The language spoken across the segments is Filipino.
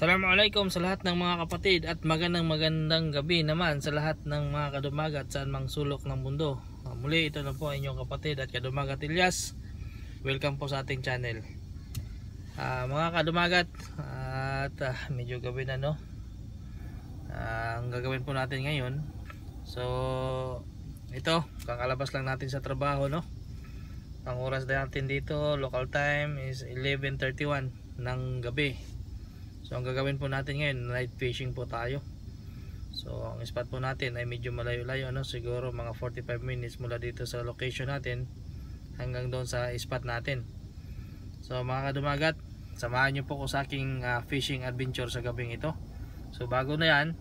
Assalamualaikum sa lahat ng mga kapatid at magandang gabi naman sa lahat ng mga kadumagat saan mang sulok ng mundo. Muli ito na po inyong kapatid at kadumagat Ilyas. Welcome po sa ating channel. Mga kadumagat at medyo gabi na, no. Ang gagawin po natin ngayon, so ito, kakalabas lang natin sa trabaho, no. Ang oras natin dito, local time is 11:31 ng gabi. So ang gagawin po natin ngayon, night fishing po tayo. So ang spot po natin ay medyo malayo-layo, ano, siguro mga 45 minutes mula dito sa location natin hanggang doon sa spot natin. So mga kadumagat, samahan niyo po ko sa aking fishing adventure sa gabing ito. So bago na yan,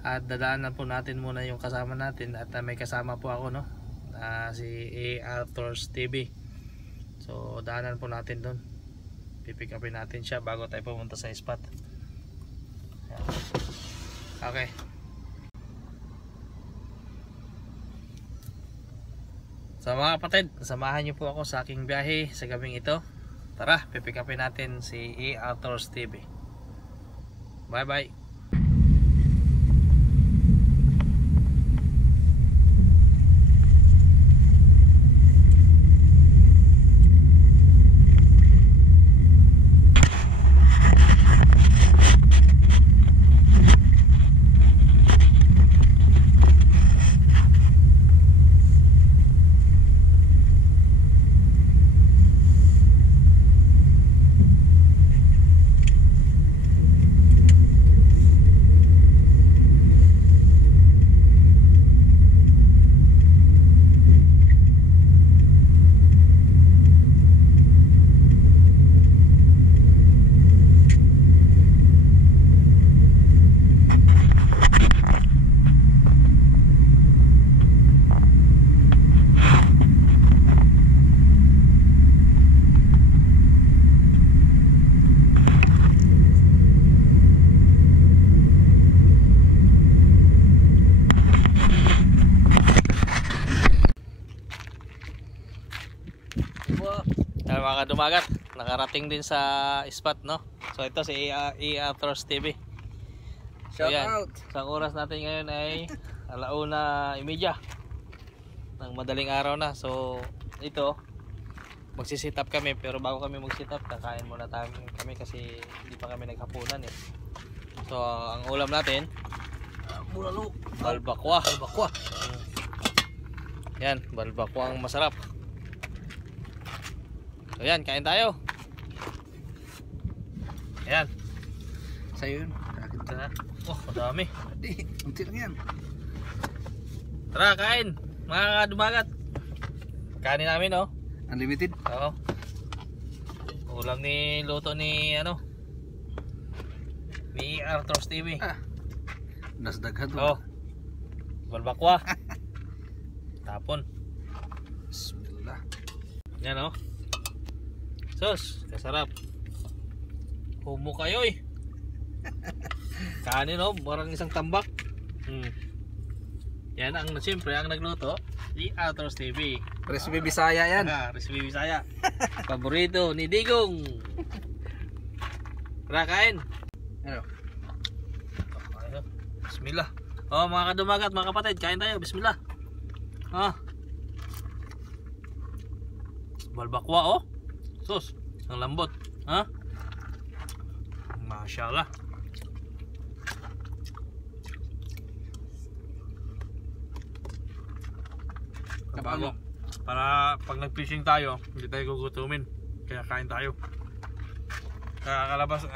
at dadaanan po natin muna yung kasama natin, at may kasama po ako, no, si A. Arthurs TV. So daanan po natin doon, pipick upin natin siya bago tayo pumunta sa spot. Okay. So mga kapatid, samahan niyo po ako sa aking biyahe sa gabing ito. Tara, pipick upin natin si A. Arthurs TV. Bye bye. Mga kadumagat, nakarating din sa spot, no. So ito si A. Arthurs TV. So Shout yan, out. sa oras natin ngayon ay 1:30 ng madaling araw na. So ito, magsisit up kami, pero bago kami magsit up, kakain muna kami kasi hindi pa kami naghapunan eh. So ang ulam natin, Bulalo. balbakwa. Balbakwa. Yan, balbakwa ang masarap. So yan, kain tayo. Ayan. Sa'yo yun. Akin Tara. Oh, madami. Hindi. Unti lang yan. Tara, kain. Mga kadumagat. Kanin namin, oh. Unlimited. Oo. Ulam ni luto ni ano, ni Arthurs TV. Nasdaghan to. Oh. Balbakwa. Tapon. Bismillah. Yan, oh. Sus, kasarap. Humo kayo eh. Kanin, oh, parang isang tambak. Yan ang siyempre ang nagluto, si Arthurs TV. Recipe Bisaya yan. Recipe Bisaya. Paborito ni Digong. Tara, kain. Ano? Bismillah. Oh, mga kadumagat, mga kapatid, kain tayo. Bismillah. Balbakwa, oh. Sus, ang lambot. Masyaallah. Kabago. Para pag nag-fishing tayo, hindi tayo gugutumin. Kaya kain tayo. Kakalabas,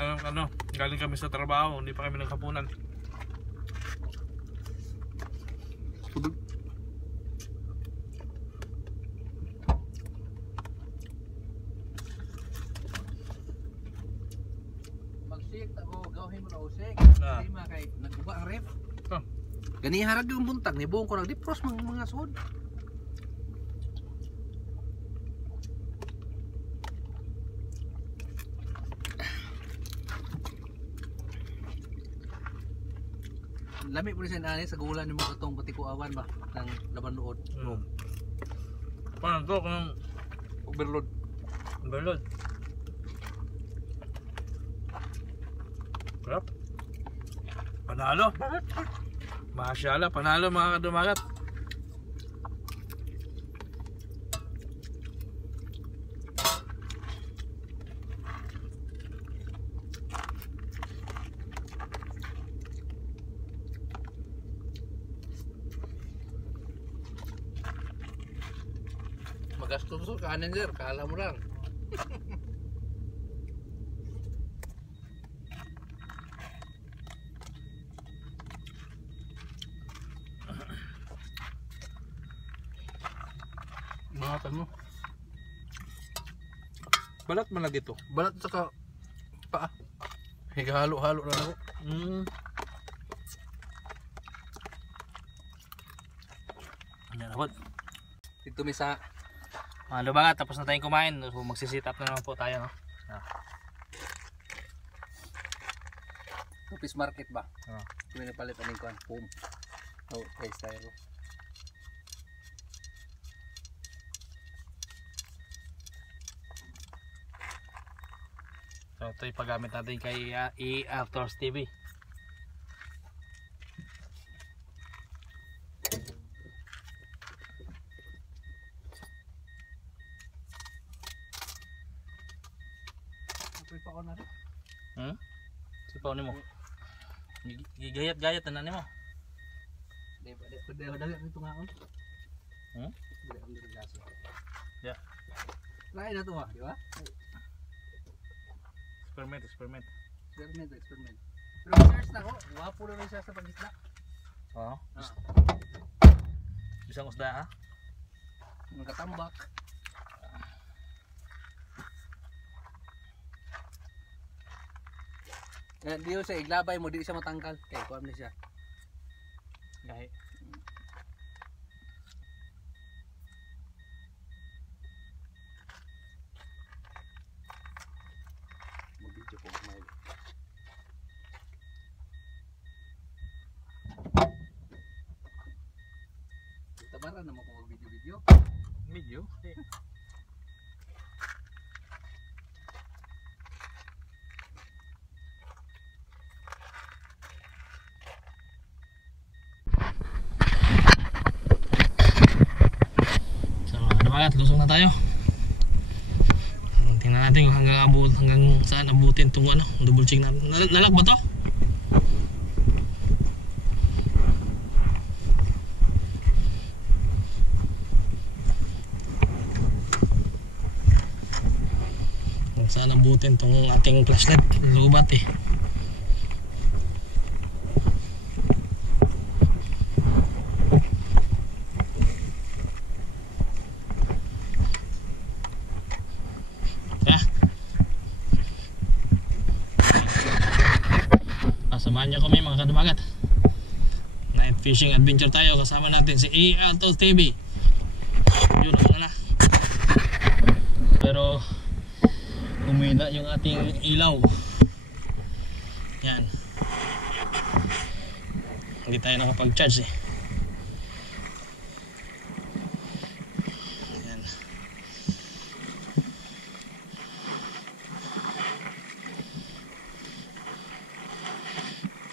galing kami sa trabaho, hindi pa kami naghapunan. Magsik, ako gawin mo na usik. Ah. Hindi makay, nagbuba ang ref. Oh. Gani harag yung buntag ni buong ko nagdipros mga sod. Lami po rin sa nanay sa gulan yung mga itong batiko awan ba ng laban nood. Paano to kung Overload. overload? Sarap. Panalo. Masyaallah, panalo mga kadumagat. Magastos ka kanin sir, kala mo lang. Mga mo. Balat man lagi to. Balat saka paa. Higahalo-halo na ako. Ano na po? Dito may sa Mga lumagat, tapos na tayong kumain. So magsisit up na naman po tayo, no? Office market ba? Ah. Kami napalit aning kuan. Boom. Oh, guys tayo. So ito yung paggamit natin kay Outdoors TV. Apoy pa ako na rin. Sipaw ni mo. Gigayat-gayat na ni mo. Di ba? Dali ito nga on. Dali ang gaso. Yeah. Lain na to di ba? Experiment. Experiment. Pero research na ko. Wapo na rin siya sa pag-isla. Oo. Isang usda, ha? Mga katambak. Di siya iglabay mo, di siya matangkal. Kaya kuha mo siya. Gahi. Mag-video ko may. Tabaran naman kung mag-video-video. Video? Lumagat, lusong na tayo. Tingnan natin kung hanggang saan abutin itong ano, double check natin. Nalag ba to? Kung saan abutin itong ating flashlight, lubat eh. Samahan niyo kami mga kadumagat. Night fishing adventure tayo. Kasama natin si Outdoors TV. Yun na. Pero umina yung ating ilaw. Yan. Hindi tayo nakapag-charge eh. Yan.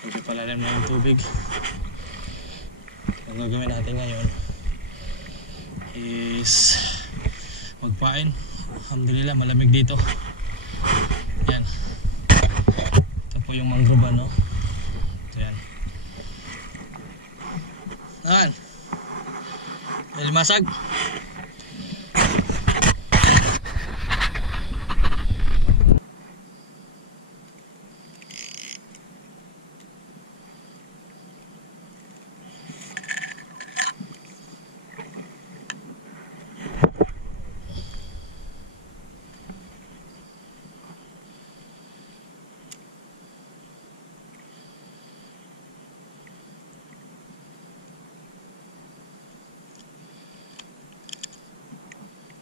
Medyo palalim na yung tubig. Ang gagawin natin ngayon is magpain. Alhamdulillah malamig dito. Yan. Ito po yung mangrove no. Yan. Yan. Limasag.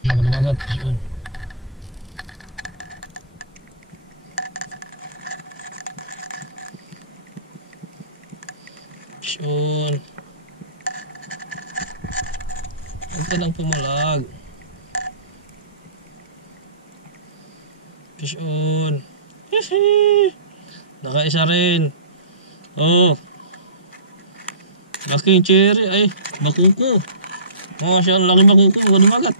Magandang yun. Yun. Huwag ka lang pumalag. Fish on. Hihi. Nakaisa rin. Oh. Laki yung cherry. Ay, bakuko. Oh, siya ang laki bakuko. Kadumagat.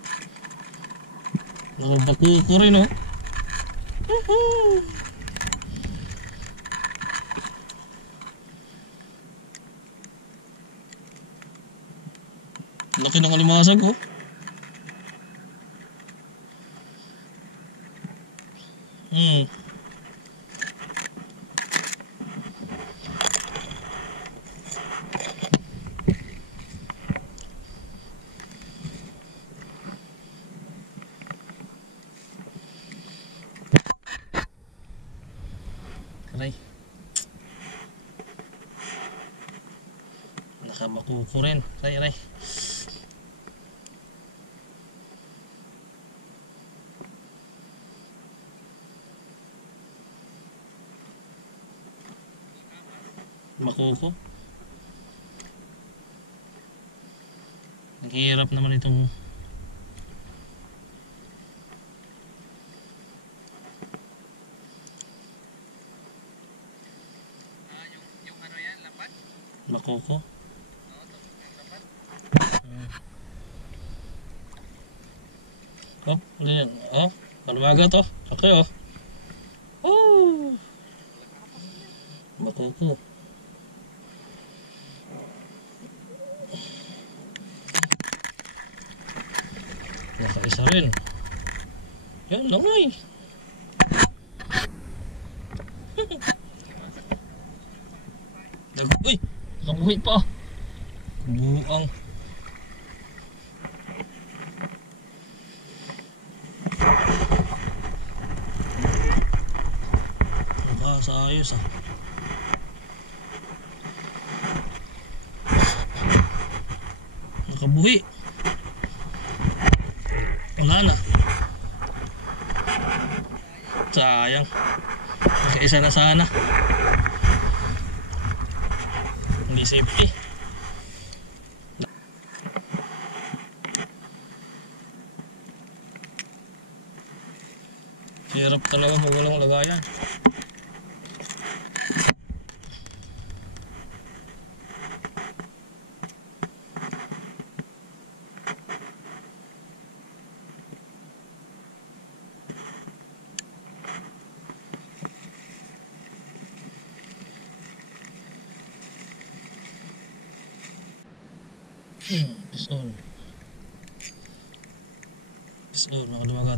Nakabakuko rin, oh. Woohoo! Laki ng alimasag, oh. Aray. Nakabakuko rin. Aray. Makuko. Naghihirap naman itong yung ano yan, lapat? makuko. Oh, ano yan? Oh, kaluwaga to. Okay, oh. Oh. Makuko. Nakaisa rin. Yan lang ay. Uy, nakabuhi pa. Buang. Sa ayos ah. Nakabuhi. Wala na. Sayang. Kaisa na sana. Hindi safety. Hirap talaga kung walang lagayan. Pison. Pison, nakadumagat.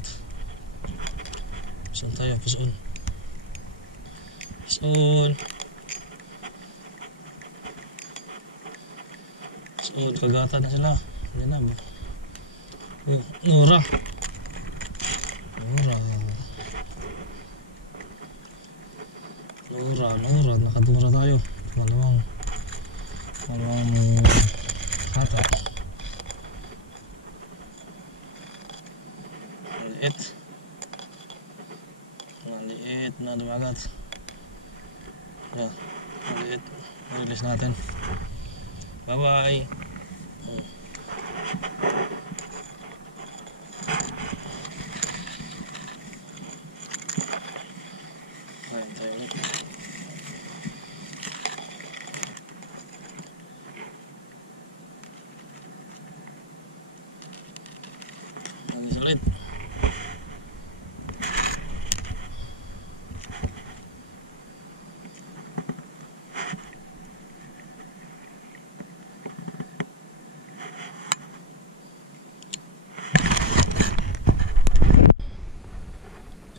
Pison tayo, pison. Pison. Pison, kagatan na sila. Hindi na ba? Oh, Nora. Nora, nakadura tayo. Malamang hata. Maliit na dumagat. Yan, maliit. Release natin. Bye bye. Ayan tayo ulit. Alis ulit.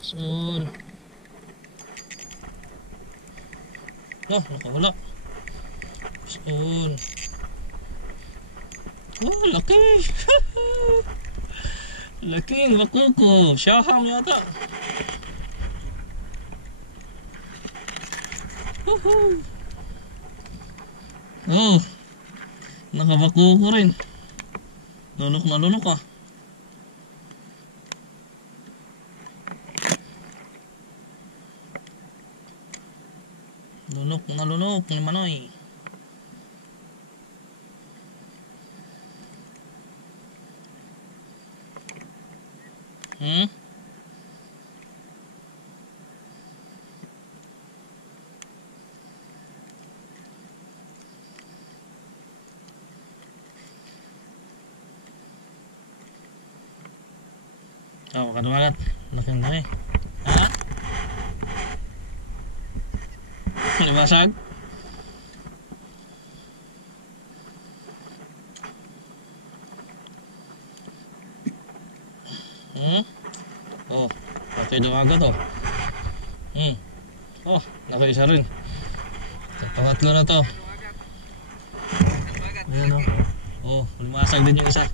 Sun. Oh, nakawala. Sun. Oh, laki. Laking bakuko. Syaham yata. Oh, nakabakuko rin. Lunok na lunok ah. Lunok na lunok ni Manoy. Oh, kadumagat. Laking dami. Ha? Lumasag? Oh, pati dumagat oh. Oh, naka-isa rin. Pangatlo na to. Ayan oh. Oh, lumasag din yung isa.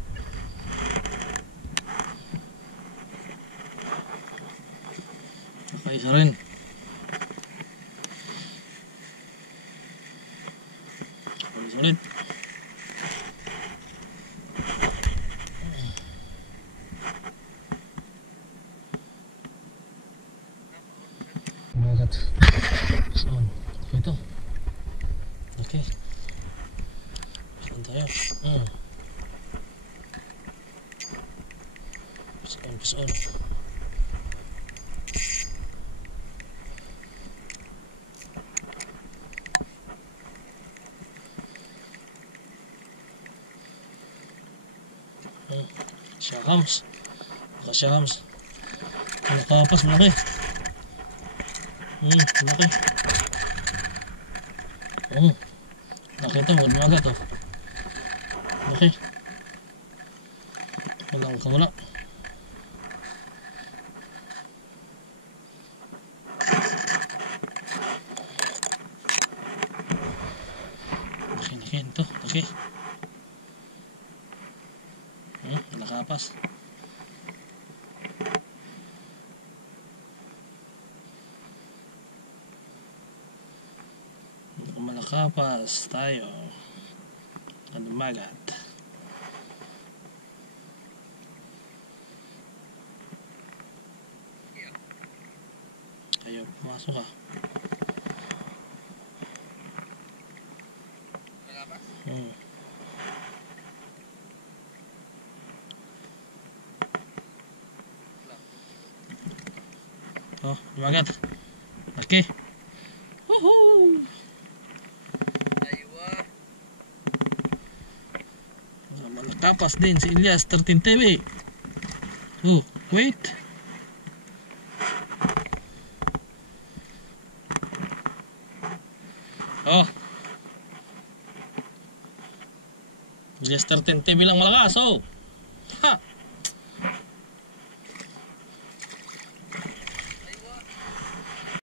Naka-isa rin. Ulit. Dumagat. Saan? Ito. Okay. Saan tayo? Saan? Syakams. Naka-syakams. Nakapas, malaki. Malaki. Laki ito, dumagat oh. Laki. Walang kamula. Laki ito, laki. Nakapas. Malakapas tayo. Kadumagat. Ayaw, pumasok ka. Oh, dumagat. Laki. Woohoo! Malakapas din si Elias 13 TV. Oh, wait. Oh. Elias 13 TV lang malakas oh.